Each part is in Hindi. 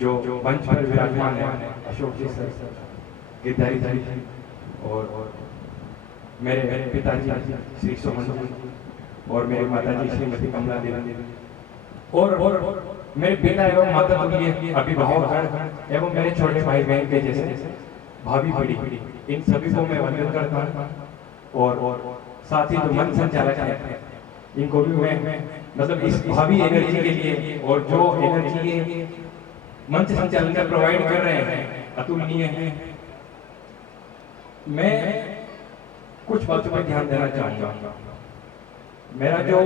जो मंच पर विराजमान है, अशोक जी सर, गिरधारी जी और मेरे पिताजी श्री सोहन जी और मेरी माताजी श्रीमती कमला देवी और मेरे पिता एवं माता तुल्य अभिभावक एवं मेरे छोटे भाई बहन के जैसे भाभी पीढ़ी, इन सभी को मैं वंदन करता हूँ। और साथ ही जो मंच संचालक है, इनको भी मैं मतलब इस भावी एनर्जी के लिए और जो एनर्जी ये मंच संचालन में प्रोवाइड कर रहे हैं अतुलनीय है। मैं कुछ बातों पर ध्यान देना चाहूंगा। मेरा जो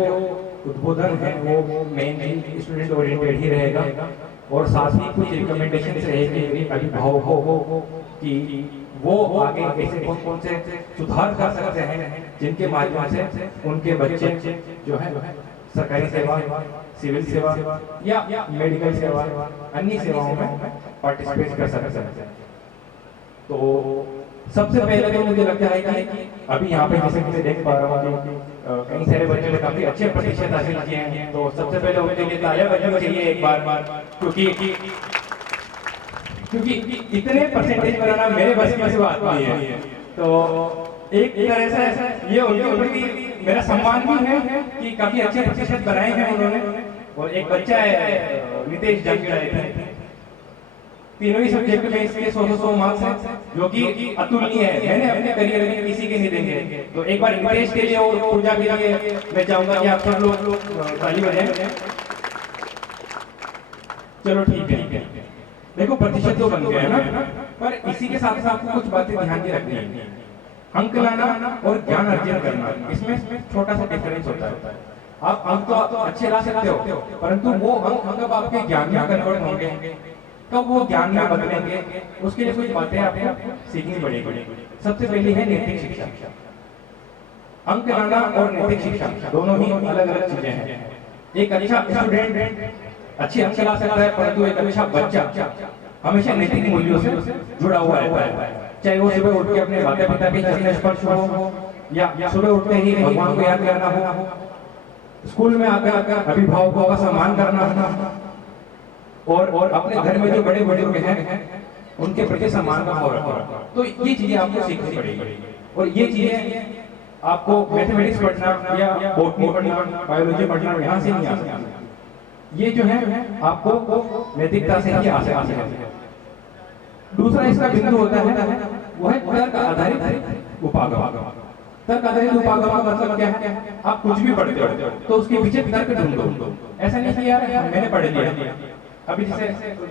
उद्बोधन है वो मेनली स्टूडेंट ओरिएंटेड ही रहेगा और साथ ही कुछ रिकमेंडेशन रहेगी मेरी अभिभावकों को कि वो आगे ऐसे कौन कौन से सुधार कर सकते हैं जिनके माध्यम से उनके बच्चे जो है सरकारी सेवा, सिविल सेवा या मेडिकल सेवा, अन्य सेवाओं में पार्टिसिपेट कर सकते हैं। तो सबसे पहले तो मुझे लगता है कि अभी यहाँ पे जैसे कि मैं देख पा रहा हूँ कि कई सारे बच्चों ने काफी अच्छे प्रतिशत हासिल किए हैं, तो सबसे पहले उनके लिए तालियां बजानी चाहिए एक बार, क्योंकि इतने परसेंटेज बनाना मेरे बस की बात नहीं है। तो एक तरह से ये उनके प्रति मेरा सम्मान भी है कि काफी अच्छे प्रतिशत बनाए हैं उन्होंने। और एक बच्चा है नितेश जंगड़ा, तीनों ही सब्जेक्ट में इसके 100 मार्क्स हैं जो कि अतुलनीय है। मैंने अपने करियर में किसी के नहीं देंगे। तो एक बार नितेश के लिए और पूजा के लिए मैं चाहूंगा कि आप सब लोग ताली बजाएं। चलो ठीक है। देखो प्रतिशत तो बन गया है ना, पर इसी के साथ साथ कुछ बातें ध्यान में रखनी है। अंक लाना और ज्ञान अर्जन करना, इसमें छोटा सा डिफरेंस होता है। आप अंक तो अच्छे ला सकते हो, परंतु वो अंक कब आपके ज्ञान में कन्वर्ट होंगे, कब वो ज्ञान में बदलेंगे, उसके लिए कुछ बातें आपको सीखनी पड़ेगी। सबसे पहली है नैतिक शिक्षा। अंक लाना और नैतिक शिक्षा दोनों ही अलग अलग चीजें हैं। एक अच्छा स्टूडेंट अच्छे अंक ला सकता है, परंतु एक अच्छा बच्चा हमेशा नैतिक मूल्यों से जुड़ा हुआ रहता है। चाहे वो सुबह उठ के अपने माता पिता के चरण स्पर्श हो या सुबह उठते ही भगवान को याद करना हो, स्कूल में आकर अभिभावकों का सम्मान करना और अपने घर में जो बड़े बुजुर्ग हैं उनके प्रति सम्मान का भाव रखना। तो ये चीजें आपको सीखनी पड़ेगी। और ये चीजें आपको मैथमेटिक्स पढ़ना या बॉटनी पढ़ना, बायोलॉजी पढ़ना यहाँ से नहीं आ सकती। ये जो है आपको नैतिकता से ही आ सकती है। दूसरा इसका बिंदु होता है वो है तर्क आधारित उपागम। तर्क आधारित उपागम का मतलब क्या है? आप कुछ भी पढ़ते हो तो उसके पीछे तर्क ढूंढो। ऐसा नहीं कि यार मैंने पढ़ लिया। अभी जैसे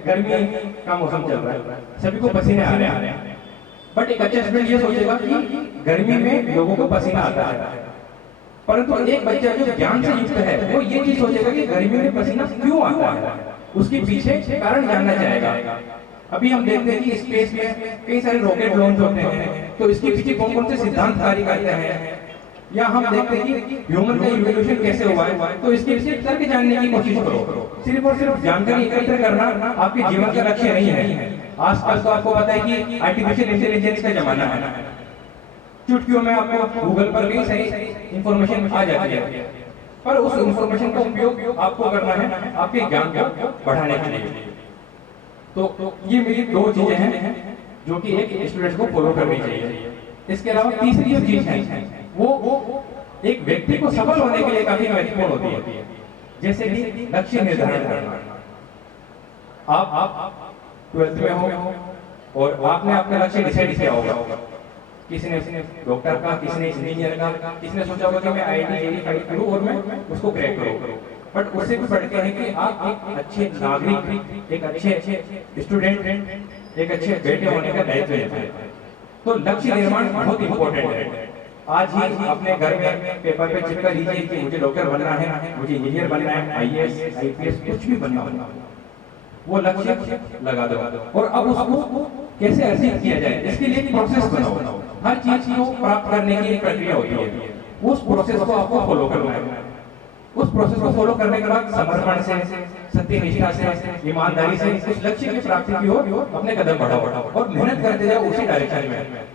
गर्मी का मौसम चल रहा है, सभी को पसीने आ रहे हैं, बट एक अच्छा स्टूडेंट ये सोचेगा कि गर्मी में लोगों को पसीना आता है, परंतु एक बच्चा जो ज्ञान से युक्त है वो ये चीज सोचेगा कि गर्मी में पसीना क्यों आता है, उसके पीछे कारण जानना चाहेगा। अभी हम देखते हैं कि स्पेस में कई सारे रॉकेट लॉन्च होते हैं, तो इसके पीछे कौन कौन से सिद्धांत कार्य करते हैं, या हम देखते हैं कि ह्यूमन का इवोल्यूशन कैसे हुआ है, तो इसके पीछे तर्क जानने की कोशिश करो। सिर्फ और सिर्फ जानकारी एकत्र करना आपके जीवन का लक्ष्य नहीं है। आजकल तो आपको पता है कि आर्टिफिशियल इंटेलिजेंस का जमाना है, चुटकियों में आपको गूगल पर कई सारी इंफॉर्मेशन आ जाती है, पर उस इंफॉर्मेशन का उपयोग आपको करना है आपके ज्ञान को बढ़ाने के लिए। तो ये मेरी दो चीजें हैं जो कि एक स्टूडेंट को फॉलो करनी चाहिए। इसके अलावा तीसरी जो चीज है वो एक व्यक्ति को सफल होने के लिए काफी महत्वपूर्ण होती है, जैसे कि लक्ष्य निर्धारण करना। आप 12th में हो और आपने अपना लक्ष्य डिसाइड किया होगा, किसी ने डॉक्टर का, किसी ने इंजीनियर का, किसी ने सोचा होगा कि मैं IIT JEE फाइट करूं और मैं उसको क्रैक करूं। बट उससे भी बढ़ के है कि आप एक अच्छे नागरिक, एक अच्छे स्टूडेंट, एक अच्छे बेटे होने का दायित्व लेते हैं। तो लक्ष्य निर्माण बहुत इंपॉर्टेंट है। आज ही अपने घर में पेपर पे चिपका लीजिए कि मुझे डॉक्टर बनना है, मुझे इंजीनियर बनना है, IAS IPS कुछ भी बनना हो, वो लक्ष्य लगा दो और अब उसको कैसे अचीव किया जाए इसके लिए एक प्रोसेस बनाओ। हर चीज को प्राप्त करने की एक प्रक्रिया होती है, उस प्रोसेस को आपको फॉलो करना है। उस प्रोसेस को फॉलो करने के बाद समर्पण से, सत्यनिष्ठा से, ईमानदारी से उस लक्ष्य की प्राप्ति की ओर अपने कदम बढ़ाओ और मेहनत करते जाओ उसी डायरेक्शन में।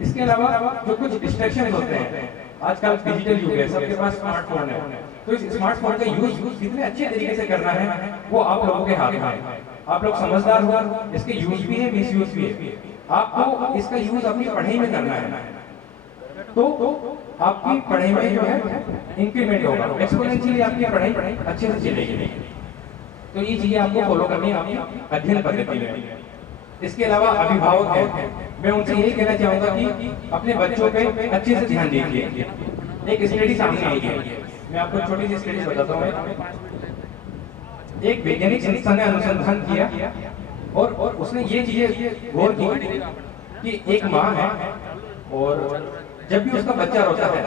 इसके अलावा जो कुछ डिस्ट्रैक्शन होते हैं, आजकल डिजिटल युग है, सबके पास स्मार्टफोन है, तो इस स्मार्टफोन का यूज कितने अच्छे तरीके से करना है वो आप लोगों के हाथ में है। आप लोग समझदार हो, इसके यूज भी है, मिस यूज भी है। आपको इसका यूज अपनी पढ़ाई में करना है, तो आपकी पढ़ाई में जो है इंक्रीमेंट होगा, एक्सपोनेंशियली आपकी पढ़ाई अच्छे से चलेगी। तो ये चीजें आपको फॉलो करनी है अपनी अध्ययन पद्धति में। इसके अलावा अभिभावक है, मैं उनसे यही कहना चाहूंगा कि अपने बच्चों पे अच्छे से ध्यान दीजिए। एक स्टडी सामने आई है, मैं आपको छोटी सी स्टडी बताता हूँ। एक वैज्ञानिक संस्था ने अनुसंधान किया और उसने ये चीजें गौर की कि एक माँ है और जब भी उसका बच्चा रोता है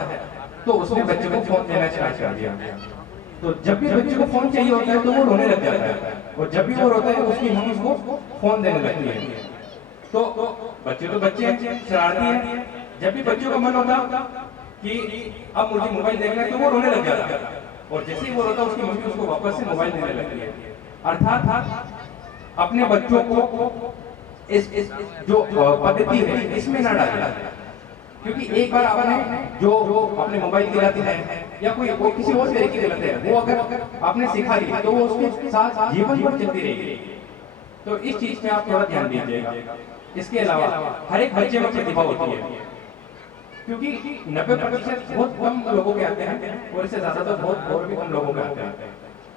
तो उसने बच्चे को फोन देना स्टार्ट कर दिया। तो जब भी बच्चे को फोन चाहिए होता है तो वो रोने लग जाता है, और जब भी वो रोता है उसकी मम्मी उसको फोन देने लगती है। तो बच्चे तो बच्चे हैं, शरारती हैं, जब भी बच्चों का मन होता कि अब मुझे मोबाइल देखना है तो वो रोने लग जाता है, और जैसे ही वो रोता उसकी मम्मी उसको वापस से मोबाइल देने लगती है। अर्थात अपने बच्चों को इस जो पद्धति है इसमें ना डालें, क्योंकि एक बार आपने जो अपने मोबाइल दिलाते हैं या कोई किसी और तरीके के दिलाते हैं, वो अगर आपने सिखा लिया तो वो उसके साथ जीवन भर चलती रहेगी। तो इस चीज में आप थोड़ा ध्यान दीजिएगा। इसके अलावा हर एक बच्चे में प्रतिभा होती है, क्योंकि 90% बहुत कम लोगों के आते हैं और इससे ज्यादा तो बहुत और भी कम लोगों के आते हैं।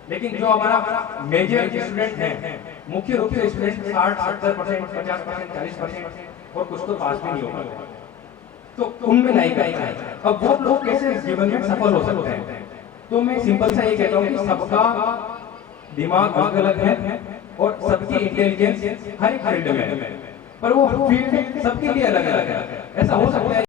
लेकिन जो हमारा मेजर स्टूडेंट है, मुख्य रूप से स्टूडेंट 60-70%, 50%, 40% और कुछ तो पास भी नहीं होगा, तो उनमें लाइक है। अब वो लोग कैसे जीवन में सफल हो सकते हैं? तो मैं सिंपल सा ये कहता हूँ कि सबका दिमाग अलग अलग है और सबकी इंटेलिजेंस हर एक फील्ड में है, पर वो फील्ड सबके लिए अलग अलग है। ऐसा हो सकता है